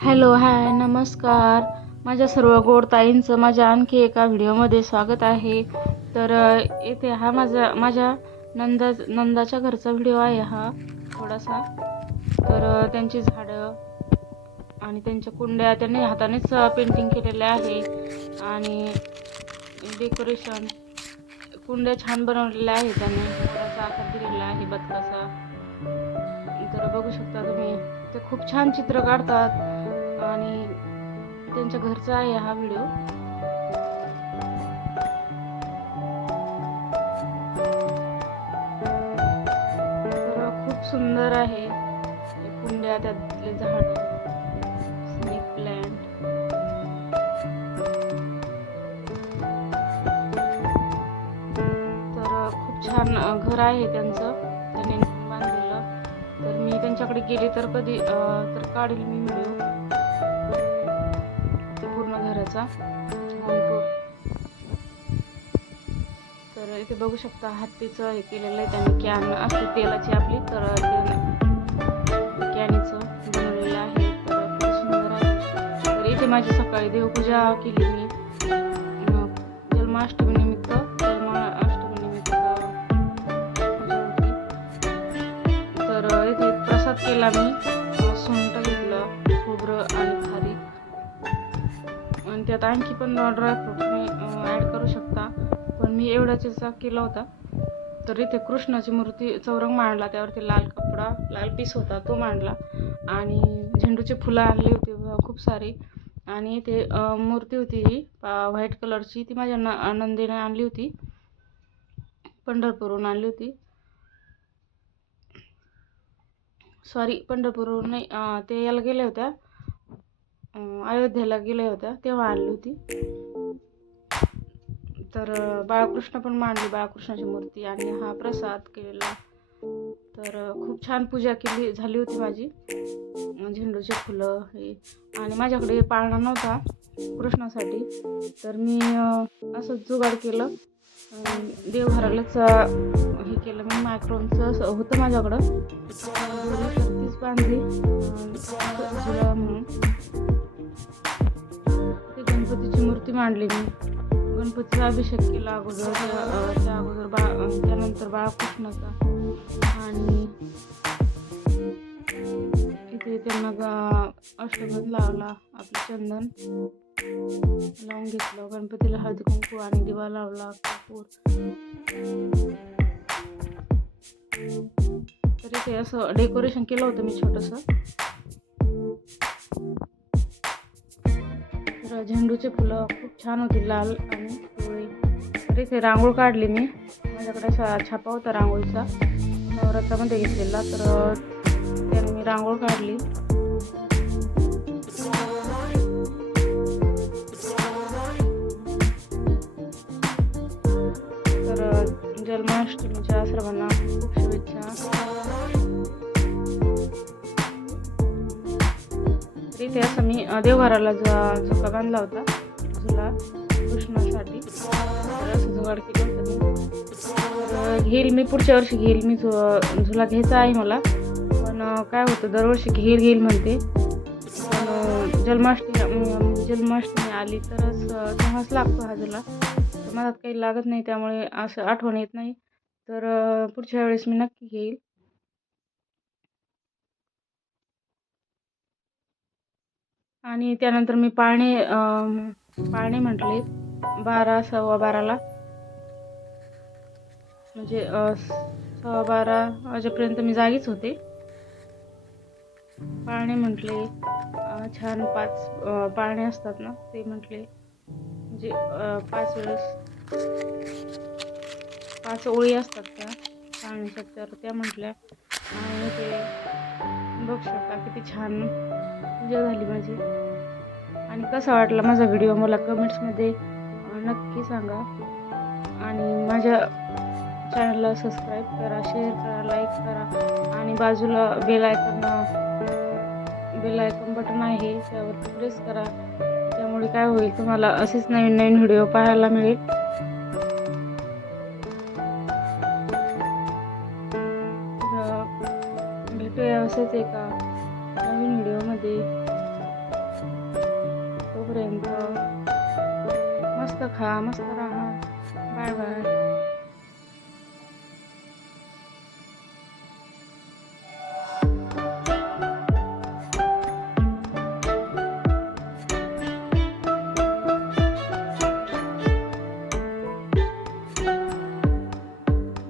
Hello hi नमस्कार. माझ्या सर्व गोड ताईंचं माझ्या आणखी एका व्हिडिओमध्ये स्वागत आहे. तर येथे हा माझा माझ्या नंदा नंदाच्या घरचा व्हिडिओ आहे हा थोडासा. तर त्यांची झाडं आणि त्यांच्या कुंड्या त्यांनी हातानेच पेंटिंग केलेल्या आहे. आणि डेकोरेशन कुंड्या छान बनवलेल्या आहे त्यांनी. थोडासा आकार दिलेला आहे बदकाचा तर बघू शकता तुम्ही ते खूप छान चित्र काढतात. आणि त्यांच्या घरचा आहे हा व्हिडिओ. खूप सुंदर आहे. कुंड्या त्यातले झाड स्नेक प्लॅन्ट तर खूप छान घर आहे त्यांचं त्यांनी बांधलेलं तर मी त्यांच्याकडे गेले तर कधी तर काढेल मी व्हिडिओ. पूर्ण घराचा. होम टूर तर इथे बघू शकता हत्तीचं हे केलेलं आहे. त्यांनी कॅन असते तेलाची आपली तर कॅनीचं बनवलेलं आहे. तर खूप सुंदर आहे तर इथे माझी सकाळी देवपूजा केली मी. जन्माष्टमी निमित्त जन्माष्टमी निमित्त तर इथे प्रसाद केला मी. सुंट घेतलं खोबरं आणि त्यात आणखी पण ड्रायफ्रूट तुम्ही ॲड करू शकता. पण मी एवढाच याचा केला होता. तर इथे कृष्णाची मूर्ती चौरंग मांडला. त्यावरती लाल कपडा लाल पीस होता तो मांडला. आणि झेंडूचे फुलं आणली होती खूप सारी. आणि ते मूर्ती होती ही व्हाईट कलरची ती माझ्या न नंदीने आणली होती. पंढरपूरहून आणली होती. सॉरी पंढरपूरहून नाही ते याला गेल्या होत्या. अयोध्येला गेल्या होत्या तेव्हा आणली होती. तर बाळकृष्ण पण मांडली बाळकृष्णाची मूर्ती आणि हा प्रसाद केलेला. तर खूप छान पूजा केली झाली होती माझी. झेंडूचे फुलं हे. आणि माझ्याकडे पाळणा नव्हता कृष्णासाठी. तर मी असं असंच जुगाड केलं. देवघरालाच हे केलं. मी मायक्रोनचं असं होतं माझ्याकडं. तीच बांधली. झुला म्हणून. मांडली मी. गणपतीचा अभिषेक केला अगोदर त्या अगोदर बा त्यानंतर बाळकृष्णाचा. आणि इथे त्यांना गा लावला आपलं चंदन. लावून घेतलं गणपतीला हळदी कुंकू आणि दिवा लावला कापूर. तर इथे असं डेकोरेशन केलं होतं मी छोटंसं. तर झेंडूचे फुलं खूप छान होती लाल आणि पिवळी. तर इथे रांगोळ काढली मी. माझ्याकडे छा छापा होता रांगोळीचा. नवरात्रामध्ये घेतलेला तर त्याने मी रांगोळ काढली. तर जन्माष्टमीच्या सर्वांना खूप शुभेच्छा. तर इथे असं मी देवघराला ज झोका बांधला होता झुला कृष्णासाठी असं जुगाड केलं होतं मी. घेईल मी पुढच्या वर्षी घेईल मी झु झुला घ्यायचा आहे मला. पण काय होतं दरवर्षी घेईल घेईल म्हणते. पण जन्माष्टमी जन्माष्टमी आली तरच अ, तेव्हाच लागतो हा झुला तर मनात काही लागत नाही त्यामुळे असं आठवण येत नाही. तर पुढच्या वेळेस मी नक्की घेईल. आणि त्यानंतर मी पाळणे पाळणे म्हटले बारा सव्वा बाराला. म्हणजे सव्वा बारा वाजेपर्यंत मी जागीच होते. पाळणे म्हटले छान पाच पाळणे असतात ना ते म्हटले. म्हणजे पाच वेळेस पाच ओळी असतात त्या पाळण्याच्या तर त्या म्हटल्या. आणि ते बघू शकता किती छान मजा झाली माझी. आणि कसा वाटला माझा व्हिडिओ मला कमेंट्समध्ये नक्की सांगा. आणि माझ्या चॅनलला सबस्क्राईब करा शेअर करा लाईक करा. आणि बाजूला bell icon bell icon button आहे त्यावरती प्रेस करा. त्यामुळे काय होईल तुम्हाला असेच नवीन नवीन व्हिडिओ पाहायला मिळेल. भेटूया असेच एका कांदे तोपर्यंत मस्त खा मस्त राहा. Bye bye.